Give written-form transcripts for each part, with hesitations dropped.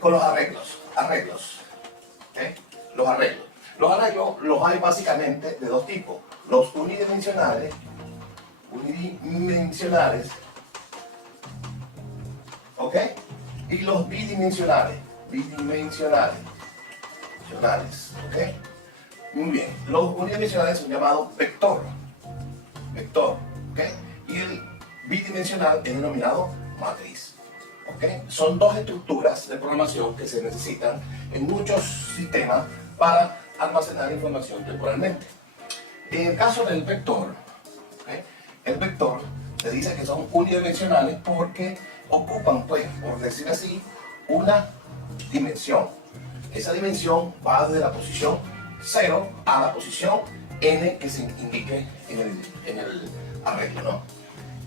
con los arreglos. ¿Ok? Los arreglos los hay básicamente de dos tipos. Los unidimensionales, ¿ok? Y los bidimensionales, ¿ok? Muy bien, los unidimensionales son llamados vector, ¿ok? Y el bidimensional es denominado matriz, ¿ok? Son dos estructuras de programación que se necesitan en muchos sistemas para almacenar información temporalmente. En el caso del vector, ¿ok? El vector se dice que son unidimensionales porque ocupan, pues, por decir así, una dimensión. Esa dimensión va desde la posición 0 a la posición n que se indique en el arreglo, ¿no?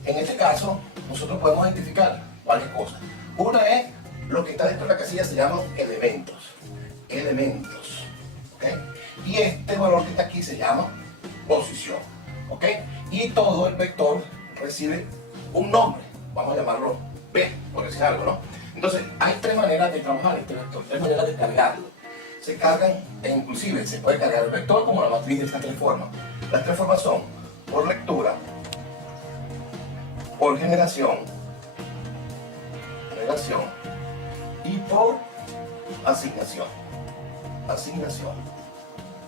En este caso, nosotros podemos identificar varias cosas. Una es lo que está dentro de la casilla, se llaman elementos, ¿ok? Y este valor que está aquí se llama posición, ¿ok? Y todo el vector recibe un nombre, vamos a llamarlo B, por decir algo, ¿no? Entonces, hay tres maneras de trabajar este vector, tres maneras de cargarlo. Se cargan, e inclusive se puede cargar el vector como la matriz de estas tres formas. Las tres formas son por lectura, por generación y por asignación.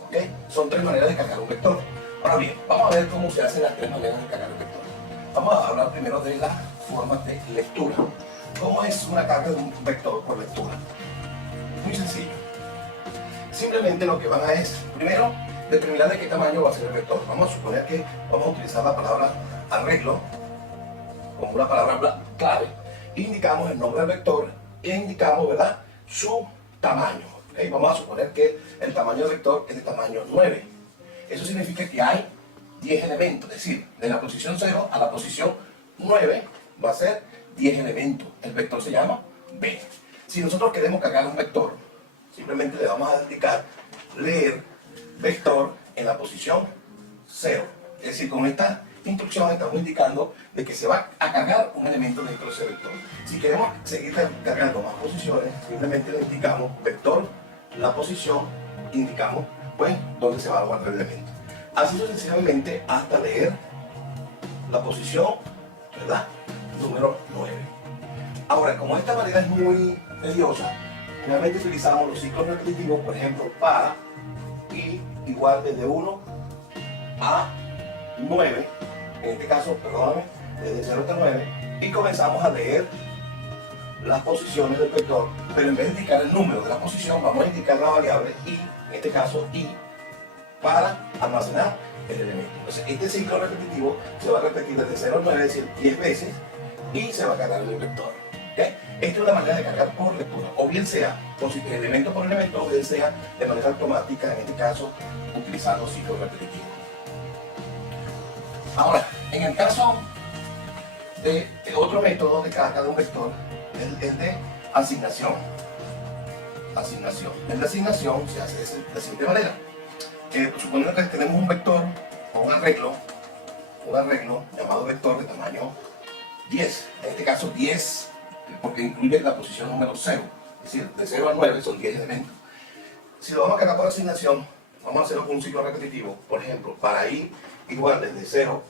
¿Ok? Son tres maneras de cargar un vector. Ahora bien, vamos a ver cómo se hacen las tres maneras de cargar un vector. Vamos a hablar primero de las formas de lectura. ¿Cómo es una carga de un vector por lectura? Muy sencillo. Simplemente lo que van a es, primero, determinar de qué tamaño va a ser el vector. Vamos a suponer que vamos a utilizar la palabra arreglo como una palabra clave. Indicamos el nombre del vector e indicamos, ¿verdad?, su tamaño. ¿Okay? Vamos a suponer que el tamaño del vector es de tamaño 9. Eso significa que hay 10 elementos, es decir, de la posición 0 a la posición 9 va a ser 10 elementos. El vector se llama B. Si nosotros queremos cargar un vector, simplemente le vamos a indicar leer vector en la posición 0. Es decir, con esta instrucción estamos indicando de que se va a cargar un elemento dentro de ese vector. Si queremos seguir cargando más posiciones, simplemente le indicamos vector, la posición, indicamos pues dónde se va a guardar el elemento. Así sucesivamente hasta leer la posición, ¿verdad?, número 9. Ahora, como esta manera es muy tediosa, generalmente utilizamos los ciclos repetitivos, por ejemplo, para y igual desde 1 a 9, en este caso, perdóname, desde 0 hasta 9, y comenzamos a leer las posiciones del vector, pero en vez de indicar el número de la posición, vamos a indicar la variable i, en este caso i, para almacenar el elemento. Entonces, este ciclo repetitivo se va a repetir desde 0 a 9, es decir, 10 veces, y se va a cargar en el vector. ¿Okay? Esta es una manera de cargar por lectura, o bien sea elemento por elemento, o bien sea de manera automática, en este caso, utilizando ciclos repetitivos. Ahora, en el caso de otro método de carga de un vector, es de asignación. En la asignación se hace de la siguiente manera. Suponiendo que tenemos un vector o un arreglo llamado vector de tamaño 10. En este caso 10, porque incluye la posición número 0. Es decir, de 0 a 9 son 10 elementos. Si lo vamos a cargar por asignación, vamos a hacerlo con un ciclo repetitivo. Por ejemplo, para ir igual desde 0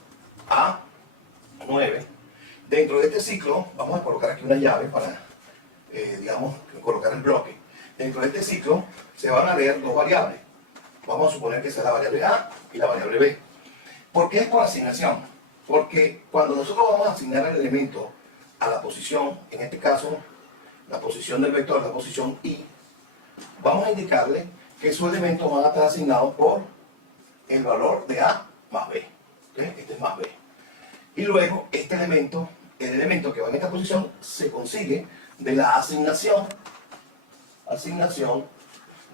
a 9, dentro de este ciclo vamos a colocar aquí una llave para, digamos, colocar el bloque. Dentro de este ciclo se van a leer dos variables. Vamos a suponer que sea la variable A y la variable B. ¿Por qué es por asignación? Porque cuando nosotros vamos a asignar el elemento a la posición, en este caso la posición del vector, la posición i, vamos a indicarle que sus elementos van a estar asignados por el valor de A más B. ¿Okay? Este es más B. Y luego este elemento, el elemento que va en esta posición, se consigue de la asignación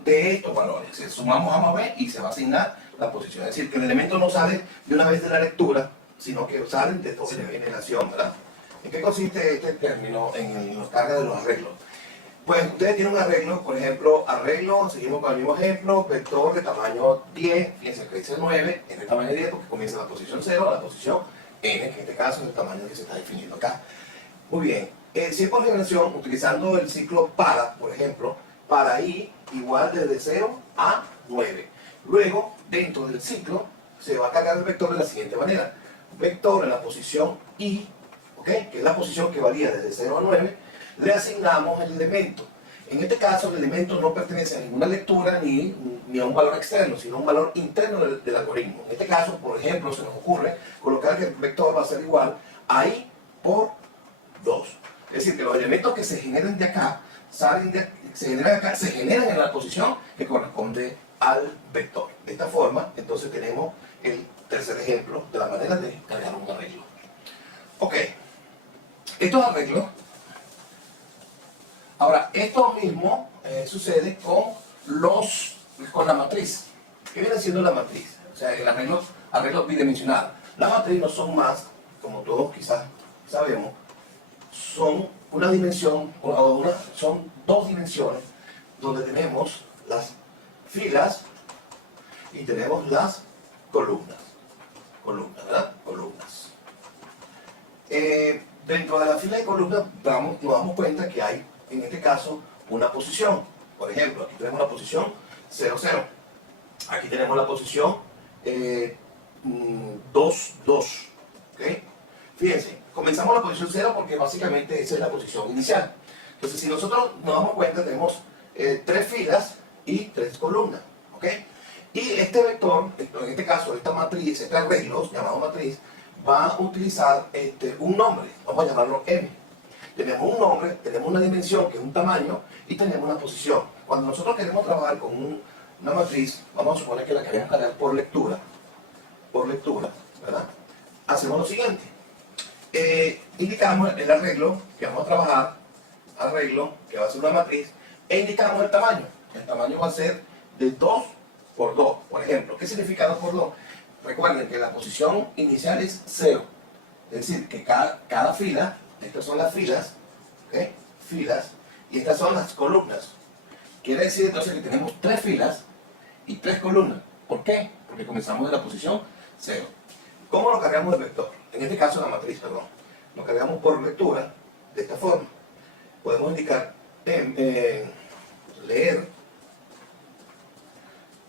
de estos valores. Es decir, sumamos A más B y se va a asignar la posición. Es decir, que el elemento no sale de una vez de la lectura, sino que salen de toda la generación, ¿verdad? ¿En qué consiste este término en los cargas de los arreglos? Pues ustedes tienen un arreglo, por ejemplo, seguimos con el mismo ejemplo, vector de tamaño 10, fíjense que dice 9, es de tamaño 10 porque comienza la posición 0 a la posición n, que en este caso es el tamaño que se está definiendo acá. Muy bien, Si es por generación, utilizando el ciclo para, por ejemplo, para i igual desde 0 a 9. Luego, dentro del ciclo, se va a cargar el vector de la siguiente manera. Vector en la posición i, ¿okay? Que es la posición que varía desde 0 a 9, le asignamos el elemento. En este caso, el elemento no pertenece a ninguna lectura ni a un valor externo, sino a un valor interno del algoritmo. En este caso, por ejemplo, se nos ocurre colocar que el vector va a ser igual a i por 2. Es decir, que los elementos que se generen de acá, se generan en la posición que corresponde al vector. De esta forma, entonces tenemos el tercer ejemplo de la manera de cargar un arreglo. Ok, estos arreglos. Ahora, esto mismo sucede con la matriz. ¿Qué viene siendo la matriz? O sea, el arreglo bidimensional. Las matrices no son más, como todos quizás sabemos, son una dimensión, son dos dimensiones, donde tenemos las filas y tenemos las columnas. ¿Verdad? Columnas. Dentro de la fila de columnas nos damos cuenta que hay, en este caso, una posición. Por ejemplo, aquí tenemos la posición 0, 0. Aquí tenemos la posición 2, 2. ¿Okay? Fíjense, comenzamos la posición 0 porque básicamente esa es la posición inicial. Entonces, si nosotros nos damos cuenta, tenemos 3 filas y 3 columnas. ¿Okay? Y este vector, en este caso, esta matriz, este arreglo llamado matriz, va a utilizar un nombre. Vamos a llamarlo M. Tenemos un nombre, tenemos una dimensión que es un tamaño y tenemos una posición. Cuando nosotros queremos trabajar con una matriz, vamos a suponer que la queremos cargar por lectura, ¿verdad? Hacemos lo siguiente. Indicamos el arreglo que vamos a trabajar, arreglo que va a ser una matriz, e indicamos el tamaño. El tamaño va a ser de 2 por 2, por ejemplo. ¿Qué significa 2 por 2? Recuerden que la posición inicial es 0. Es decir, que cada fila, estas son las filas, ¿okay? Filas, y estas son las columnas. Quiere decir entonces que tenemos 3 filas y 3 columnas. ¿Por qué? Porque comenzamos de la posición 0. ¿Cómo lo cargamos el vector? En este caso la matriz, perdón. Lo cargamos por lectura de esta forma. Podemos indicar, leer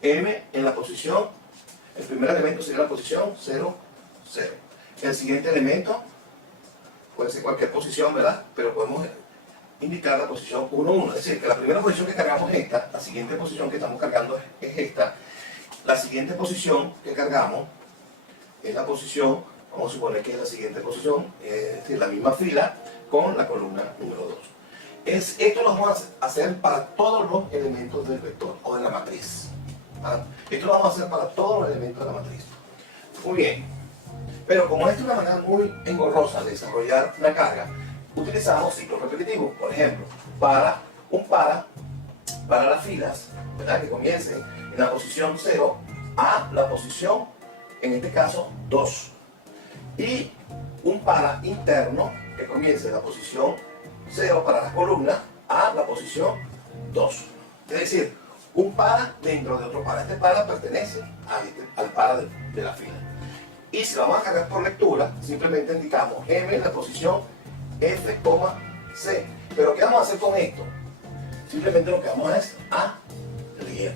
M en la posición, el primer elemento sería la posición 0, 0. El siguiente elemento puede ser cualquier posición, ¿verdad? Pero podemos indicar la posición 1, 1. Es decir, que la primera posición que cargamos es esta, la siguiente posición que estamos cargando es esta, la siguiente posición que cargamos es la posición, vamos a suponer que es la siguiente posición, es decir, la misma fila con la columna número 2. Esto lo vamos a hacer para todos los elementos del vector o de la matriz. Esto lo vamos a hacer para todos los elementos de la matriz. Muy bien. Pero como esta es una manera muy engorrosa de desarrollar una carga, utilizamos ciclos repetitivos. Por ejemplo, para las filas, ¿verdad? Que comiencen en la posición 0 a la posición, en este caso, 2. Y un para interno que comience en la posición 0 para las columnas a la posición 2. Es decir, un para dentro de otro para. Este para pertenece al para de la fila. Y si lo vamos a cargar por lectura, simplemente indicamos M en la posición F, C. Pero ¿qué vamos a hacer con esto? Simplemente lo que vamos a hacer es leer.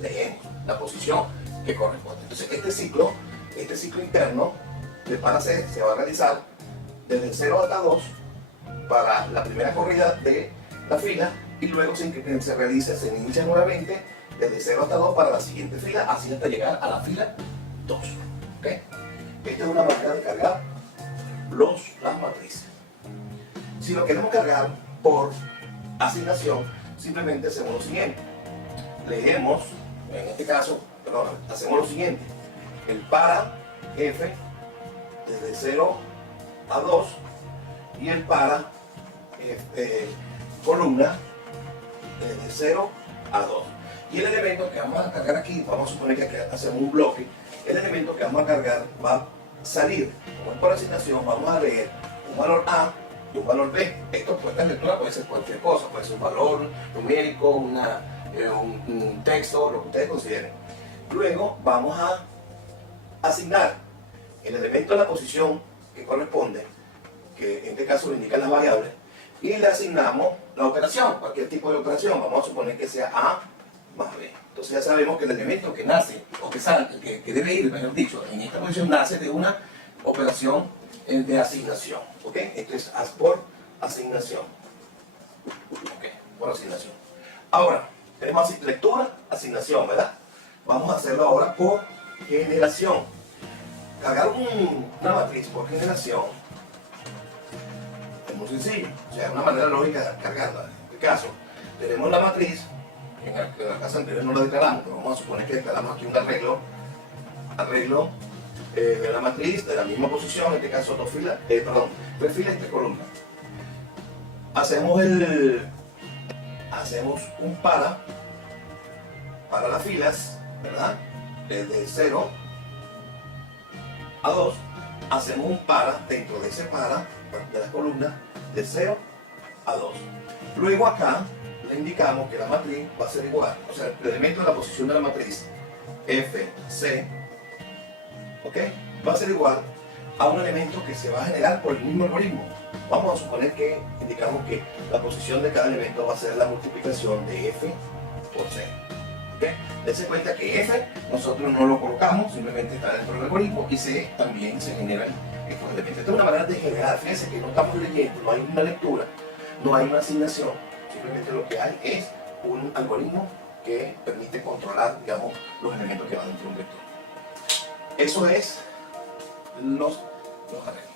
Leemos la posición que corresponde. Entonces este ciclo interno de para C se va a realizar desde el 0 hasta 2 para la primera corrida de la fila y luego se inicia nuevamente desde 0 hasta 2 para la siguiente fila, así hasta llegar a la fila 2. ¿Okay? Esta es una manera de cargar las matrices. Si lo queremos cargar por asignación, simplemente hacemos lo siguiente. Leemos, en este caso, hacemos lo siguiente. El para F desde 0 a 2 y el para columna desde 0 a 2. Y el elemento que vamos a cargar aquí, vamos a suponer que hacemos un bloque, el elemento que vamos a cargar va a salir, como es por asignación, vamos a leer un valor A y un valor B. Esto esta lectura puede ser cualquier cosa, puede ser un valor numérico, un texto, lo que ustedes consideren. Luego vamos a asignar el elemento de la posición que corresponde, que en este caso lo indican las variables, y le asignamos la operación, cualquier tipo de operación. Vamos a suponer que sea A más B. Entonces ya sabemos que el elemento que nace, o que sale, que debe ir, mejor dicho, en esta posición nace de una operación de asignación. ¿Ok? Esto es por asignación. ¿Ok? Por asignación. Ahora, tenemos lectura, asignación, ¿verdad? Vamos a hacerlo ahora por generación. Cargar una matriz por generación es muy sencillo. O sea, es una manera lógica de cargarla. En este caso, tenemos la matriz, en la clase anterior no la declaramos, pero vamos a suponer que declaramos aquí un arreglo de la matriz de la misma posición, en este caso tres filas y tres columnas. Hacemos un para las filas, ¿verdad? Desde 0 a 2, hacemos un para dentro de ese para de las columnas de 0 a 2. Luego acá le indicamos que la matriz va a ser igual, o sea, el elemento de la posición de la matriz F, C, ¿ok? Va a ser igual a un elemento que se va a generar por el mismo algoritmo. Vamos a suponer que indicamos que la posición de cada elemento va a ser la multiplicación de F por C. ¿Okay? Dense cuenta que F nosotros no lo colocamos, simplemente está dentro del algoritmo, y C también se generan estos elementos. Esta es una manera de generar. Fíjense que no estamos leyendo, no hay una lectura, no hay una asignación, simplemente lo que hay es un algoritmo que permite controlar, digamos, los elementos que van dentro de un vector. Eso es los arreglos.